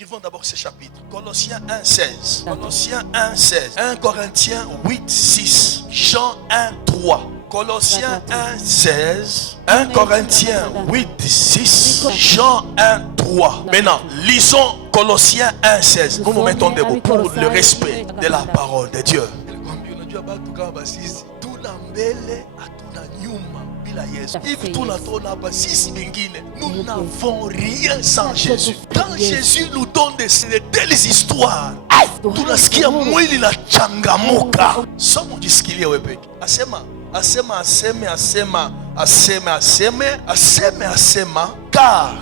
Écrivons d'abord ces chapitres. Colossiens 1, 16. Colossiens 1, 16. 1 Corinthiens 8, 6. Jean 1, 3. Colossiens 1, 16. 1 Corinthiens 8, 6. Jean 1, 3. Maintenant, lisons Colossiens 1, 16. Nous nous mettons debout pour le respect de la parole de Dieu. Nous n'avons rien sans Jésus. Quand Jésus nous donne de telles histoires, tunasikia mwili na changamuka. Somo jisikilie wewe peke. Asema, car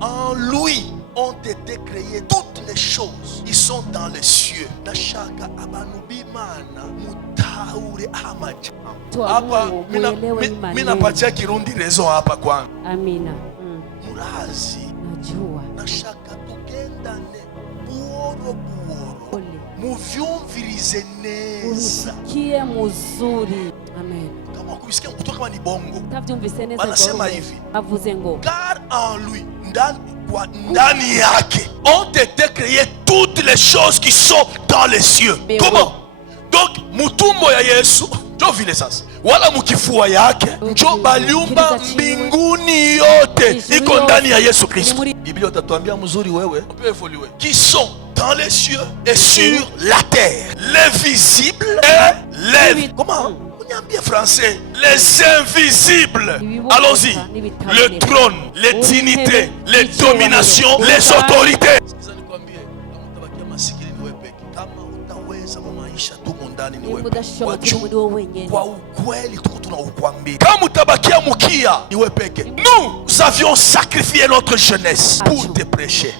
en lui ont été créées toutes les choses qui sont dans les cieux. Nashaka abanubimana mutaure amaja. Hapa mina patia Kirundi raison hapa kwangu. Amina. Murazi. Najua. Nashaka tugendane buoro. Muvyumvirize neza. Usikie muzuri. Amen. Kama ukisikia kutoka kama ni bongo. Tavyumvise neza. Anasema hivi. Avuze ngo. Car en lui, ndani yake, ont été créées toutes les choses qui sont dans les cieux. Comment? Donc, mutumbo ya Yesu, njo vile sasa. Wala mukifua yake, njo baliumba mbinguni yote iko ndani ya Yesu Kristo. Biblia utatuambia mzuri wewe, on peut évoluer. Qui sont dans les cieux et sur la terre, les visibles et les... Comment? Bien français, les invisibles. Allons-y. Le trône, les dignités, les dominations, les autorités. Nous avions sacrifié notre jeunesse pour te prêcher.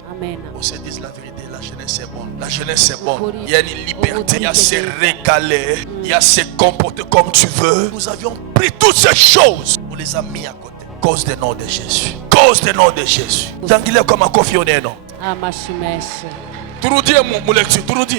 On se dit la vérité. La jeunesse est bonne. La jeunesse est bonne. Il y a une liberté. Il y a se régaler. Il y a se comporter comme tu veux. Nous avions pris toutes ces choses. On les a mis à côté. Cause du nom de Jésus. Cause du nom de Jésus. J'angile comme un confionné, non? Touroudi, mon lecture. Touroudi.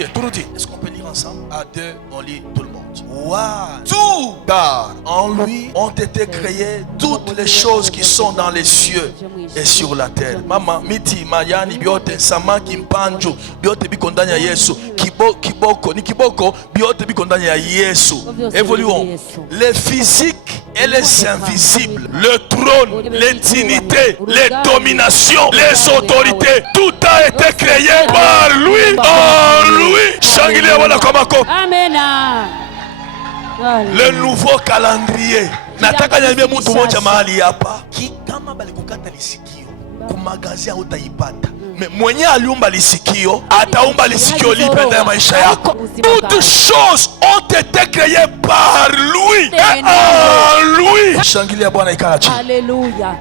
Est-ce qu'on peut lire ensemble? À deux, on lit tout le monde. Wow. Tout, car en lui ont été créées toutes les choses qui sont dans les cieux et sur la terre. Mama, miti, mayani, biote, samaki, mpanjo, biote bikondanya Yesu, kiboko, ni kiboko, biote bikondanya Yesu. Évoluons. Les physiques et les invisibles, le trône, les dignités, les dominations, les autorités, tout a été créé par lui, en lui. Shangile wala komako. Amen. Le nouveau calendrier. Nataka niambie mtu mmoja mahali hapa, kama balikukata lisikio kumagazia utaipata. Mwenye aliumba lisikio ataumba lisikio lipe ndani ya maisha yako. Toutes choses ont été créées par lui et en lui. Shangilia Bwana ikala chini. Hallelujah.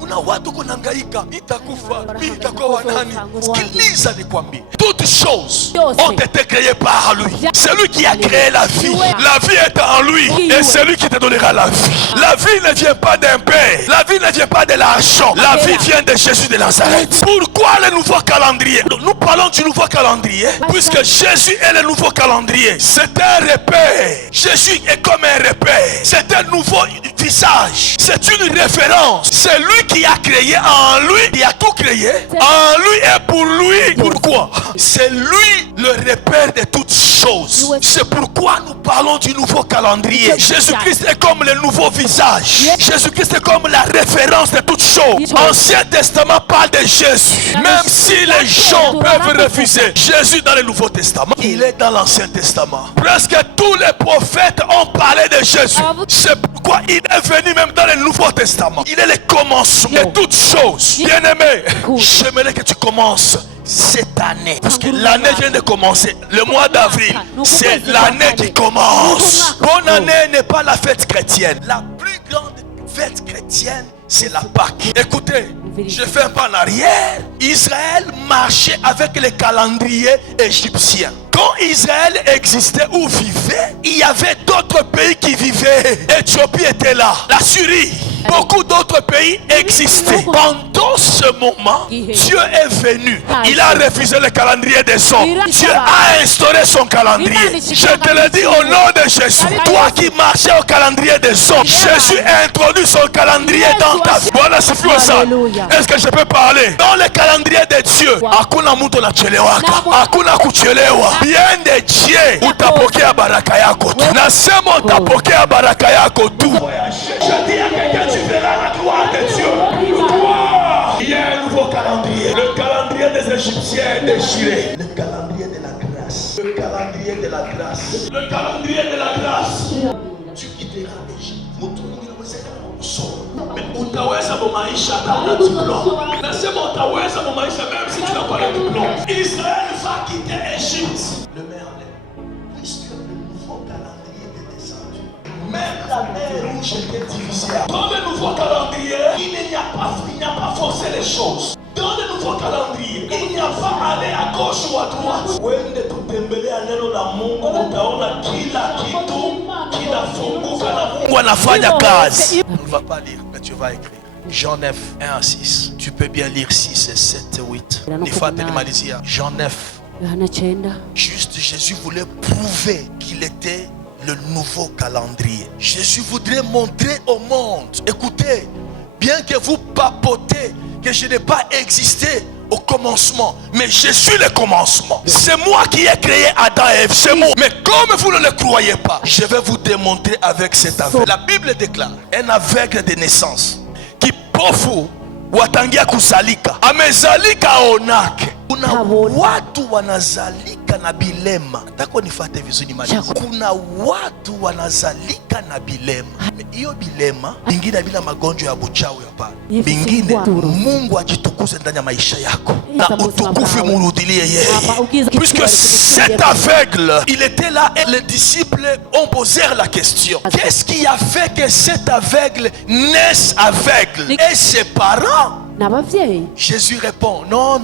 Kuna watu kunangaika, nitakufa, mimi nitakuwa wanani? Sikiliza nikwambie. Toutes choses ont été créées par lui. C'est lui qui a créé la vie. La vie est en lui et c'est lui qui te donnera la vie. La vie ne vient pas d'un père. La vie ne vient pas de l'argent. La vie vient de Jésus de Nazareth. Pourquoi le nouveau calendrier? Nous parlons du nouveau calendrier puisque Jésus est le nouveau calendrier. C'est un repère. Jésus est comme un repère. C'est un nouveau visage. C'est une référence. C'est lui qui a créé, en lui, il a tout créé, en lui et pour lui. Pourquoi? C'est lui le repère de toutes choses. C'est pourquoi nous parlons du nouveau calendrier. Jésus-Christ est comme le nouveau visage. Jésus-Christ est comme la référence de toutes choses. Ancien Testament parle de Jésus. Même si les gens peuvent refuser Jésus dans le Nouveau Testament, il est dans l'Ancien Testament. Presque tous les prophètes ont parlé de Jésus. C'est pourquoi il est venu même dans le Nouveau Testament. Il est le commencement de toutes choses. Bien-aimé, j'aimerais que tu commences cette année, parce que l'année vient de commencer. Le mois d'avril, c'est l'année qui commence. Bonne année n'est pas la fête chrétienne. La plus grande fête chrétienne, c'est la Pâque. Écoutez, je fais un pas en arrière. Israël marchait avec les calendriers égyptiens. Quand Israël existait ou vivait, il y avait d'autres pays qui vivaient. Éthiopie était là, la Syrie, beaucoup d'autres pays existaient. Pendant ce moment, Dieu est venu. Il a refusé le calendrier des hommes. Dieu a instauré son calendrier. Je te le dis au nom de Jésus. Toi qui marchais au calendrier des hommes, Jésus a introduit son calendrier dans ta vie. Voilà, c'est plus ça. Est-ce que je peux parler? Dans le calendrier de Dieu, hakuna mtu anachelewaka, hakuna kuchelewa. Bien de Dieu, utapokea baraka yako tu. Nasema utapokea baraka yako tu. Je dis à quelqu'un, tu verras la gloire de Dieu. Il y a un nouveau calendrier. Le calendrier des Égyptiens est déchiré. Le calendrier de la grâce. Le calendrier de la grâce. Le calendrier de la grâce. Tu quitteras l'Égypte. Mais utaweza maisha hata diplôme. Nasema utaweza maisha même si tu n'as pas le diplôme. Israël va quitter l'Égypte. Le merlet, puisque le nouveau calendrier est descendu, même la mer rouge était divisée. Dans le nouveau calendrier, il n'y a pas forcé les choses. Dans le nouveau calendrier, il n'y a pas aller à gauche ou à droite. Wende tutembelea neno la Mungu, utaona kila kitu kinafunguka na Mungu anafanya kazi. On ne va pas lire, mais tu vas écrire. Jean 9, 1 à 6. Tu peux bien lire 6 et 7 et 8. Jean 9. Juste Jésus voulait prouver qu'il était le nouveau calendrier. Jésus voudrait montrer au monde, écoutez, bien que vous papotez que je n'ai pas existé au commencement, mais je suis le commencement. C'est moi qui ai créé Adam et Ève, c'est moi. Mais comme vous ne le croyez pas, je vais vous démontrer avec cet aveugle. La Bible déclare un aveugle de naissance qui pofu watangia kusalika amezalika onake. Kuna watu wanazalika na bilema. Nataka nifuate vizuri maana kuna watu wanazalika na bilema. Hiyo bilema bingine bila magonjwa ya buchawi hapa. Bingine Mungu ajitukuze ndani ya maisha yako na utukufu murudilie yeye. Puisque cet aveugle, il était là et les disciples ont posé la question. Qu'est-ce qui a fait que cet aveugle naisse aveugle? Et ses parents? Jésus répond, non.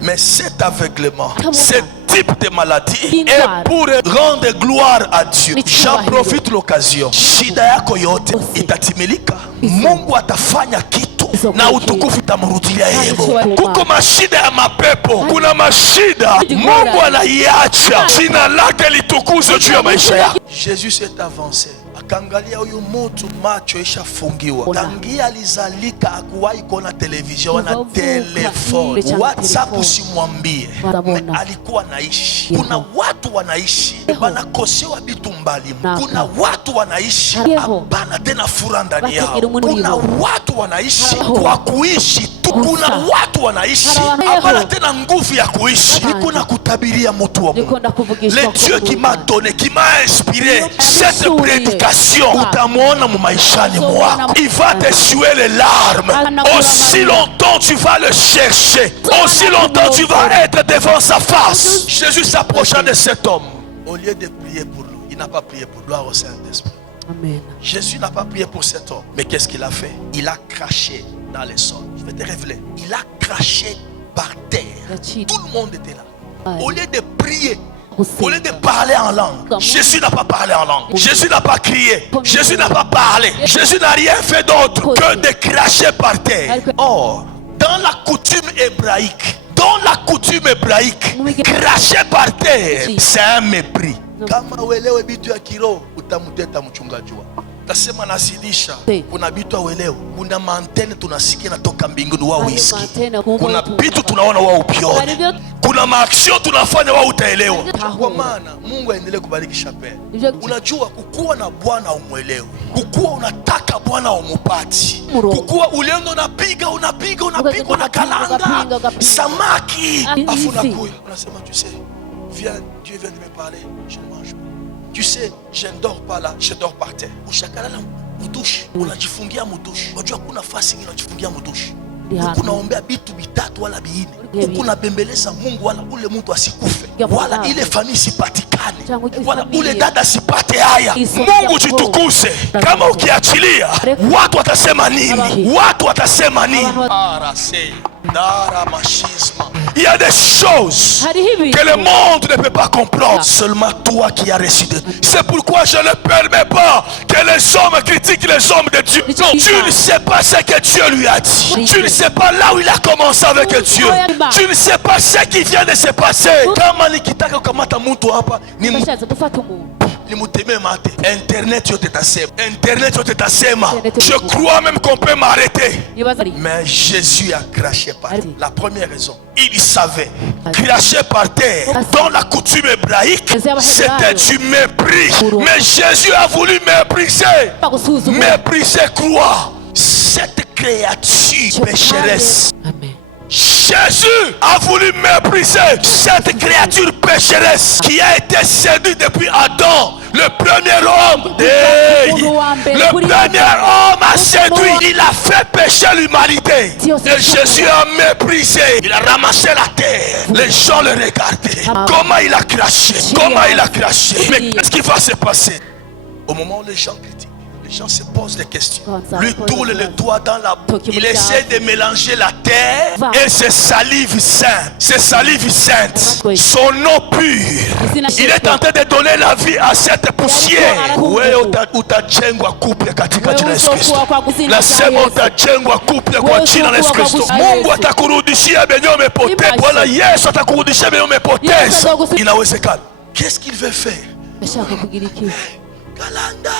Mais cet aveuglement, ce type de maladie est pour rendre gloire à Dieu. J'en profite l'occasion. Shida yako yote itatimilika. Mungu atafanya kitu na utukufu utamurudia yeye. Kuko mashida ya mapepo, kuna mashida Mungu anaiacha jina lake litukuzwe juu ya maisha yako. Jésus s'est avancé. Akangalia huyu mtu macho ishafungiwa. Tangia alizalika hakuwahi kuona television na telefoni. WhatsApp usimwambie. Alikuwa naishi. Kuna watu wanaishi wanakosewa vitu mbalimbali. Kuna watu wanaishi hapana tena furaha ndani yao. Kuna watu wanaishi kwa kuishi tu. Kuna watu wanaishi hapana tena nguvu ya kuishi. Kuna kutabiria mtu wa Mungu. Le Dieu qui m'a donné, qui m'a inspiré cette prédication, utamwona mu maishani mwako. Il va te suer les larmes. Aussi longtemps tu vas le chercher, aussi longtemps tu vas être devant sa face. Jésus s'approcha de cet homme. Au lieu de prier pour lui, il n'a pas prié pour lui. Gloire au Saint-Esprit. Amen. Jésus n'a pas prié pour cet homme. Mais qu'est-ce qu'il a fait? Il a craché dans les sols. Je vais te révéler. Il a craché par terre. Tout le monde était là. Au lieu de prier, au lieu de parler en langue, Jésus n'a pas parlé en langue. Jésus n'a pas crié. Jésus n'a pas parlé. Jésus n'a rien fait d'autre que de cracher par terre. Or, dans la coutume hébraïque, cracher par terre, c'est un mépris. Kama uelewe bitu ya kiroho utamuteta mchungaji wako. Tasema nasidisha. Kuna bitu uelewe. Kuna mantene tunasikia natoka mbinguni wao uisikie. Kuna bitu tunaona wao upione. Kuna maaction tunafanya wao utaelewa. Kwa maana Mungu aendelee kubariki chapelle. Unajua kukua na Bwana umuelewe. Kukua unataka Bwana umupati. Kukua uliendo unapiga na kalanga. Samaki. Afu nakuya. Unasema tu sais, viens, Dieu vient de me parler. Je ne mange pas. Tu sais, je ne dors pas là, je dors par terre. Ushakalala mudouche, unajifungia mudouche. Unajua kuna fasi ngine unajifungia mudouche. Unaombea bitu bitatu wala biine. Unabembeleza Mungu wala ule mtu asikufe. Wala ile famille sipatikane. Wala ule dada sipate haya. Mungu jitukuze. Kama ukiachilia, watu watasema nini? Arase, dara machisma. Il y a des choses que le monde ne peut pas comprendre. Seulement toi qui as reçu de Dieu. C'est pourquoi je ne permets pas que les hommes critiquent les hommes de Dieu. Non, tu ne sais pas ce que Dieu lui a dit. Tu ne sais pas là où il a commencé avec Dieu. Tu ne sais pas ce qui vient de se passer. Internet je crois même qu'on peut m'arrêter. Mais Jésus a craché par terre. La première raison, il savait. Cracher par terre dans la coutume hébraïque, c'était du mépris. Mais Jésus a voulu mépriser. Mépriser quoi? Cette créature pécheresse. Amen. Jésus a voulu mépriser cette créature pécheresse qui a été séduite depuis Adam, le premier homme. Le premier homme a séduit, il a fait pécher l'humanité. Et Jésus a méprisé, il a ramassé la terre. Les gens le regardaient. Comment il a craché, comment il a craché. Mais qu'est-ce qui va se passer? Au moment où les gens critiquent, les gens se posent des questions. Lui tourne le doigt dans la bouche. Il essaie de mélanger la terre et ses salives saintes. Ses salives saintes. Son eau pure. Il est en train de donner la vie à cette poussière. Mungu atakurudishia benye umepoteza. Bwana Yesu atakurudishia benye umepoteza. Inawezekana. Qu'est-ce qu'il veut faire? Kalanda,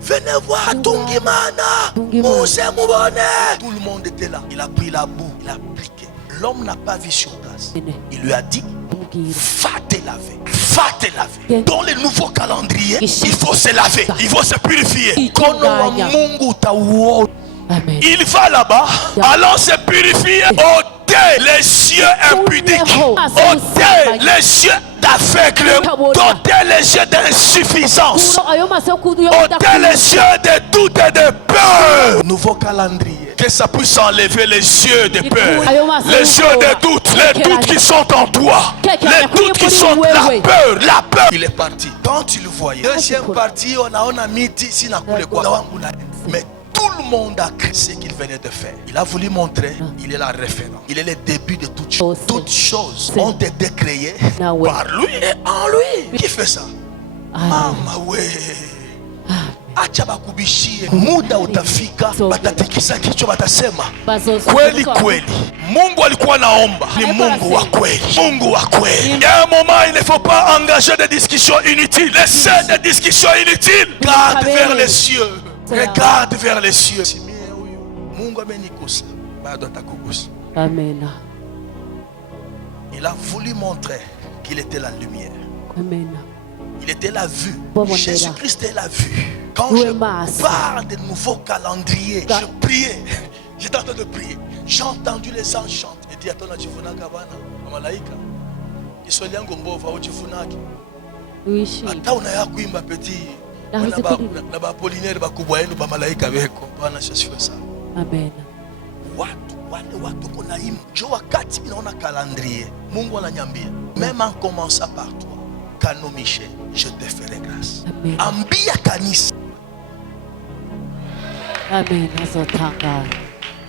venez voir Tungimana. Mose Moubone. Tout le monde était là. Il a pris la boue, il a appliqué. L'homme n'a pas vu sur place. Il lui a dit, va te laver. Va te laver. Dans le nouveau calendrier, il faut se laver. Il faut se purifier. Il va là-bas, allons se purifier. Ôtez les yeux impudiques. Ôtez les yeux d'aveuglement. Ôtez les yeux d'insuffisance. Ôtez les yeux de doute et de peur. Nouveau calendrier. Que ça puisse enlever les yeux de peur. Les yeux de doute. Les doutes qui sont en toi. Les doutes qui sont la peur. La peur. Il est parti. Quand il le voyait. Deuxième partie, on a mis ici. Mais tout le monde a cru ce qu'il venait de faire. Il a voulu montrer, il est la référence. Il est le début de toutes choses. Toutes choses ont été créées par lui et en lui. Qui fait ça? Mama we. Acha bakubishie muda utafika batatikisa kichwa batasema kweli kweli Mungu alikuwa naomba ni Mungu wa kweli. Mungu wa kweli. Il y a un moment, il ne faut pas engager des discussions inutiles. Laissez des discussions inutiles. Garde vers les cieux. Regarde vers les cieux. Amen. Il a voulu montrer qu'il était la lumière. Amen. Il était la vue. Jésus-Christ est la vue. Quand je parle de nouveau calendrier, je priais. J'étais en train de prier. J'ai entendu les anges chanter. Il dit, attends, tu fais un malaïka. Il se lien gombo va au chifunaki. Oui. Attends, on a kuimba petit. Na ba polinaire ba kubwa yenu ba malaika weko. Bwana asifiwe sana. Amen. Watu kuna imba. Jo wakati naona calendrier. Mungu ananiambia, même en commençant par toi, Kano Michel, je te ferai grâce. Amen. Ambia kanisa. Amen.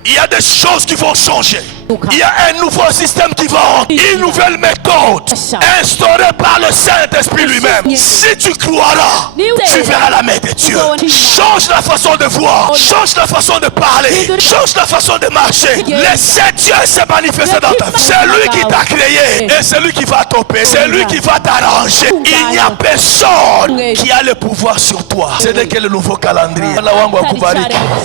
Il y a des choses qui vont changer. Il y a un nouveau système qui va entrer. Une nouvelle méthode instaurée par le Saint-Esprit lui-même. Si tu croiras, tu verras la main de Dieu. Change la façon de voir. Change la façon de parler. Change la façon de marcher. Laissez Dieu se manifester dans ta vie. C'est lui qui t'a créé. Et c'est lui qui va t'opérer. C'est lui qui va t'arranger. Il n'y a personne qui a le pouvoir sur toi. C'est de quel nouveau calendrier.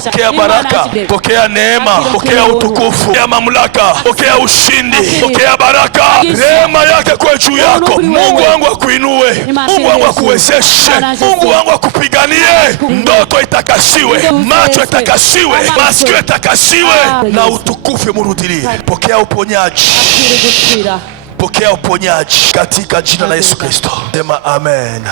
Pokea baraka. Pokea neema. Pokea utukufu. Pokea mamlaka. Pokea ushindi. Pokea baraka. Neema yake kwa juu yako. Mungu wangu akuinue. Mungu wangu akuwezeshe. Mungu wangu akupiganie. Ndoto itakasiwe. Macho itakasiwe. Masikio itakasiwe. Na utukufu murudilie. Pokea uponyaji. Pokea uponyaji katika jina la Yesu Kristo. Sema amen.